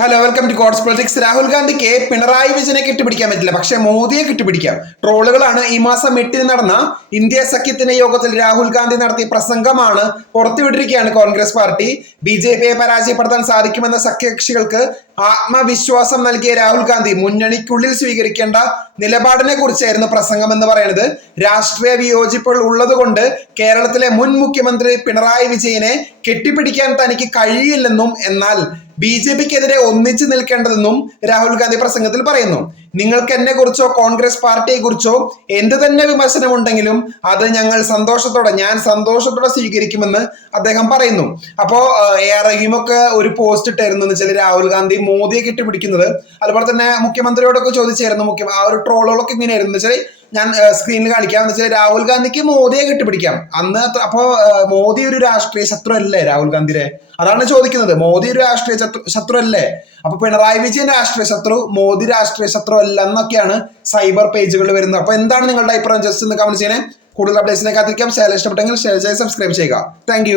Hello welcome to codes politics. Rahul ഗാന്ധിക്ക് പിണറായി വിജയനെ കെട്ടിപ്പിടിക്കാൻ പറ്റില്ല, പക്ഷെ മോദിയെ കെട്ടിപ്പിടിക്കാം. ട്രോളുകളാണ്. ഈ മാസം 8 നടന്ന ഇന്ത്യ സഖ്യത്തിന്റെ യോഗത്തിൽ രാഹുൽ ഗാന്ധി നടത്തിയ പ്രസംഗമാണ് പുറത്തുവിട്ടിരിക്കുകയാണ് കോൺഗ്രസ് പാർട്ടി. BJPയെ പരാജയപ്പെടുത്താൻ സാധിക്കുമെന്ന സഖ്യകക്ഷികൾക്ക് ആത്മവിശ്വാസം നൽകിയ രാഹുൽ ഗാന്ധി മുന്നണിക്കുള്ളിൽ സ്വീകരിക്കേണ്ട നിലപാടിനെ കുറിച്ചായിരുന്നു പ്രസംഗം എന്ന് പറയുന്നത്. രാഷ്ട്രീയ വിയോജിപ്പുകൾ ഉള്ളതുകൊണ്ട് കേരളത്തിലെ മുൻ മുഖ്യമന്ത്രി പിണറായി വിജയനെ കെട്ടിപ്പിടിക്കാൻ തനിക്ക് കഴിയില്ലെന്നും എന്നാൽ BJPക്കെതിരെ ഒന്നിച്ചു നിൽക്കേണ്ടതെന്നും രാഹുൽ ഗാന്ധി പ്രസംഗത്തിൽ പറയുന്നു. നിങ്ങൾക്ക് എന്നെ കുറിച്ചോ കോൺഗ്രസ് പാർട്ടിയെ കുറിച്ചോ എന്ത് തന്നെ വിമർശനമുണ്ടെങ്കിലും അത് ഞാൻ സന്തോഷത്തോടെ സ്വീകരിക്കുമെന്ന് അദ്ദേഹം പറയുന്നു. അപ്പോ റഹീമൊക്കെ ഒരു പോസ്റ്റ് ഇട്ടായിരുന്നു എന്ന് വെച്ചാൽ രാഹുൽ ഗാന്ധി മോദിയെ കെട്ടിപ്പിടിക്കുന്നത്. അതുപോലെ തന്നെ മുഖ്യമന്ത്രിയോടൊക്കെ ചോദിച്ചായിരുന്നു. ആ ഒരു ട്രോളുകളൊക്കെ ഇങ്ങനെയായിരുന്നു എന്ന് വെച്ചാൽ ഞാൻ സ്ക്രീനിൽ കാണിക്കാം. എന്ന് വെച്ചാൽ രാഹുൽ ഗാന്ധിക്ക് മോദിയെ കെട്ടിപ്പിടിക്കാം അന്ന്. അപ്പോ മോദി ഒരു രാഷ്ട്രീയ ശത്രു അല്ലേ രാഹുൽ ഗാന്ധിയുടെ? അതാണ് ചോദിക്കുന്നത്. മോദി ഒരു രാഷ്ട്രീയ ശത്രു അല്ലേ? അപ്പൊ പിണറായി വിജയൻ രാഷ്ട്രീയ ശത്രു, മോദി രാഷ്ട്രീയ ശത്രു അല്ല എന്നൊക്കെയാണ് സൈബർ പേജുകളിൽ വരുന്നത്. അപ്പൊ എന്താണ് നിങ്ങളുടെ അഭിപ്രായം? ജസ്റ്റ് ഒന്ന് കമന്റ് ചെയ്യണേ. കൂടുതൽ അപ്ഡേറ്റ്സിനെ കാത്തിരിക്കാം. ഷെയർ ഇഷ്ടപ്പെട്ടെങ്കിൽ ഷെയർ ചെയ്ത് സബ്സ്ക്രൈബ് ചെയ്യുക. താങ്ക്